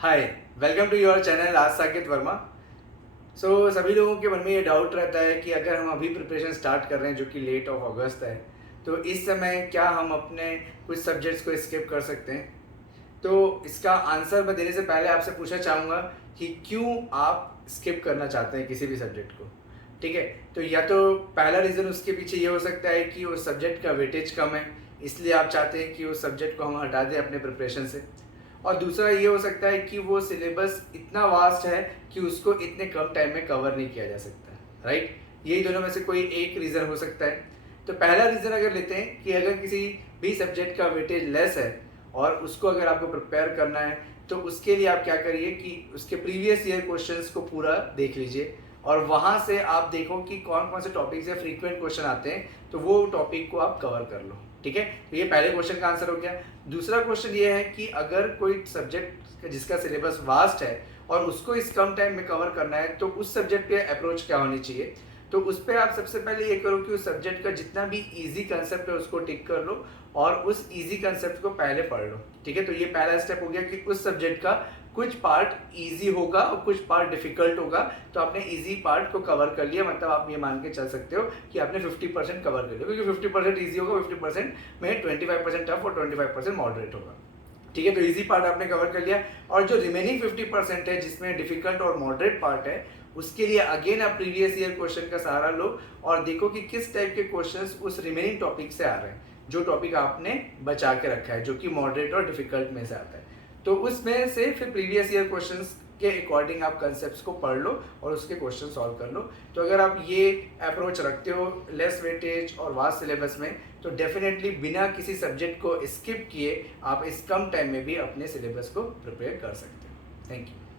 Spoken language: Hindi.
Hi, welcome to your channel आज साकेत वर्मा। सभी लोगों के मन में ये डाउट रहता है कि अगर हम अभी प्रिपरेशन स्टार्ट कर रहे हैं जो कि लेट ऑफ अगस्त है, तो इस समय क्या हम अपने कुछ सब्जेक्ट्स को स्किप कर सकते हैं। तो इसका आंसर मैं देने से पहले आपसे पूछना चाहूँगा कि क्यों आप स्किप करना चाहते हैं किसी भी सब्जेक्ट को। ठीक है, तो या तो पहला रीज़न उसके पीछे ये हो सकता है कि उस सब्जेक्ट का वेटेज कम है, इसलिए आप चाहते हैं कि उस सब्जेक्ट को हम हटा दें अपने प्रिपरेशन से। और दूसरा ये हो सकता है कि वो सिलेबस इतना वास्ट है कि उसको इतने कम टाइम में कवर नहीं किया जा सकता, राइट। यही दोनों में से कोई एक रीज़न हो सकता है। तो पहला रीज़न अगर लेते हैं कि अगर किसी भी सब्जेक्ट का वेटेज लेस है और उसको अगर आपको प्रिपेयर करना है, तो उसके लिए आप क्या करिए कि उसके प्रीवियस ईयर क्वेश्चंस को पूरा देख लीजिए और वहाँ से आप देखो कि कौन कौन से टॉपिक से फ्रीक्वेंट क्वेश्चन आते हैं, तो वो टॉपिक को आप कवर कर लो। ठीक है, तो ये पहले क्वेश्चन का आंसर हो गया। दूसरा क्वेश्चन ये है कि अगर कोई सब्जेक्ट जिसका सिलेबस वास्ट है और उसको इस कम टाइम में कवर करना है, तो उस सब्जेक्ट पे अप्रोच क्या होनी चाहिए। तो उस पर आप सबसे पहले ये करो कि उस सब्जेक्ट का जितना भी इजी कंसेप्ट है उसको टिक कर लो और उस इजी कंसेप्ट को पहले पढ़ लो। ठीक है, तो ये पहला स्टेप हो गया कि उस सब्जेक्ट का कुछ पार्ट इजी होगा और कुछ पार्ट डिफिकल्ट होगा, तो आपने इजी पार्ट को कवर कर लिया, मतलब आप ये मान के चल सकते हो कि आपने 50% कवर कर लिया, क्योंकि 50% ईजी होगा, 50% में 25% टफ और 25% मॉडरेट होगा। ठीक है, तो इजी पार्ट आपने कवर कर लिया और जो रिमेनिंग 50% है जिसमें डिफिकल्ट और मॉडरेट पार्ट है, उसके लिए अगेन आप प्रीवियस ईयर क्वेश्चन का सहारा लो और देखो कि किस टाइप के क्वेश्चंस उस रिमेनिंग टॉपिक से आ रहे हैं, जो टॉपिक आपने बचा के रखा है, जो कि मॉडरेट और डिफिकल्ट में से आता है। तो उसमें से फिर प्रीवियस ईयर क्वेश्चंस के अकॉर्डिंग आप कंसेप्ट्स को पढ़ लो और उसके क्वेश्चन सॉल्व कर लो। तो अगर आप ये अप्रोच रखते हो लेस वेटेज और वास्ट सिलेबस में, तो डेफिनेटली बिना किसी सब्जेक्ट को स्किप किए आप इस कम टाइम में भी अपने सिलेबस को प्रिपेयर कर सकते हो। Thank you.